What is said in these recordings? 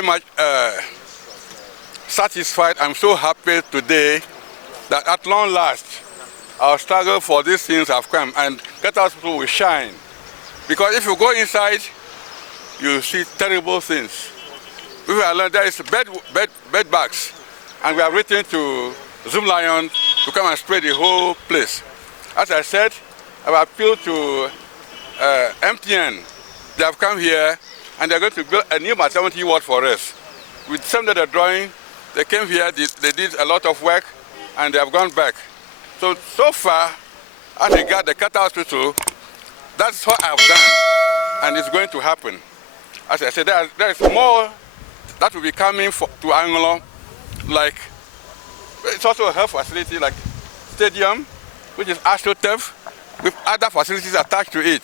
very much satisfied. I'm so happy today that at long last our struggle for these things have come, and Qatar Hospital will shine. Because if you go inside, you see terrible things. We have learned there is bed bugs, and we have written to Zoom Lion to come and spray the whole place. As I said, I've appealed to MTN. They have come here and they're going to build a new maternity ward for us. We sent them the drawing, they came here, they did a lot of work, and they have gone back. So far, as regards the Qatar Hospital, that's what I've done, and it's going to happen. As I said, there is more that will be coming to Angolo, like it's also a health facility like stadium, which is AstroTurf, with other facilities attached to it.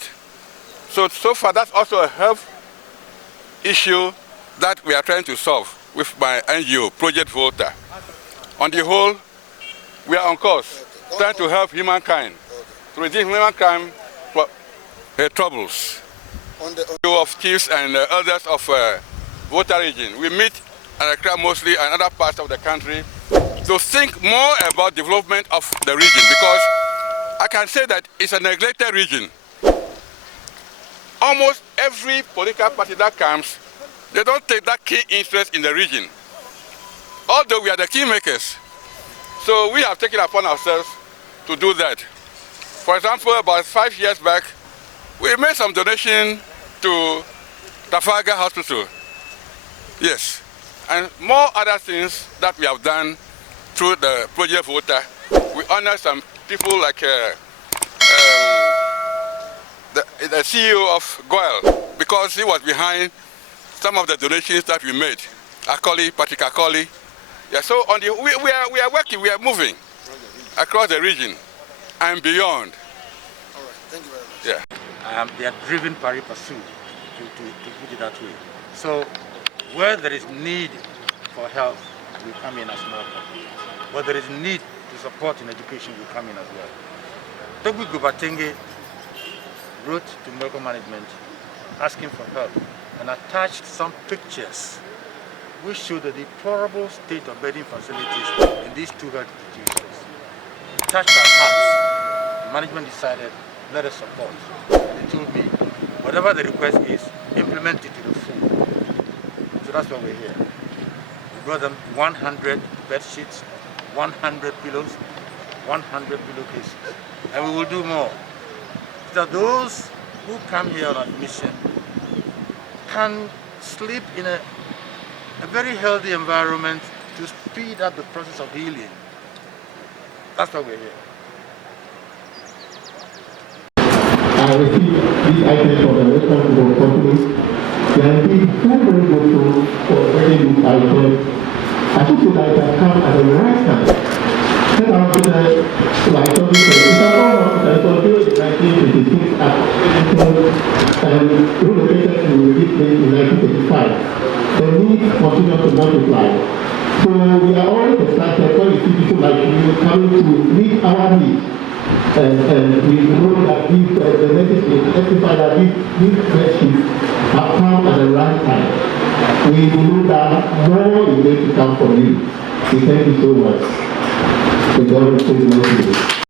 So far, that's also a health issue that we are trying to solve with my NGO, Project Volta. On the whole, we are on course, trying to help humankind, to reduce humankind for their troubles. Of chiefs and elders of Volta region, we meet in Accra mostly and other parts of the country to think more about development of the region, because I can say that it's a neglected region. Almost every political party that comes, they don't take that key interest in the region, although we are the kingmakers. So we have taken upon ourselves to do that. For example, about 5 years back, we made some donation to Trafalgar Hospital. Yes, and more other things that we have done through the Project Volta. We honor some people like the CEO of GOIL, because he was behind some of the donations that we made. Patrick Akoli. Yeah, so we are working, we are moving across the region and beyond. All right, thank you very much. Yeah. They are driven pari passu, to put it that way. So where there is need for help, we come in as Malcolm. Where there is need to support in education, we come in as well. Togu Gubatenge wrote to Malcolm management asking for help and attached some pictures which show the deplorable state of bedding facilities in these two health institutions. It touched our hearts. The management decided, let us support. They told me, whatever the request is, implement it to the full. So that's why we're here. We brought them 100 bed sheets, 100 pillows, 100 pillowcases, and we will do more. So that those who come here on admission can sleep in a very healthy environment to speed up the process of healing. That's why we're here. I received this item from the Western Football Company. They have been very grateful for getting this item. I think that it has come at the right time. Set out to the, like Tommy said, it's an honor that was built in 1956 and relocated to this place in 1985. The needs continue to multiply. So we are always excited when we see people like you coming to meet our needs. And we know that the message is testify that these questions have come at the right time. We know that more is going to come from you. We thank you so much. The God is so much.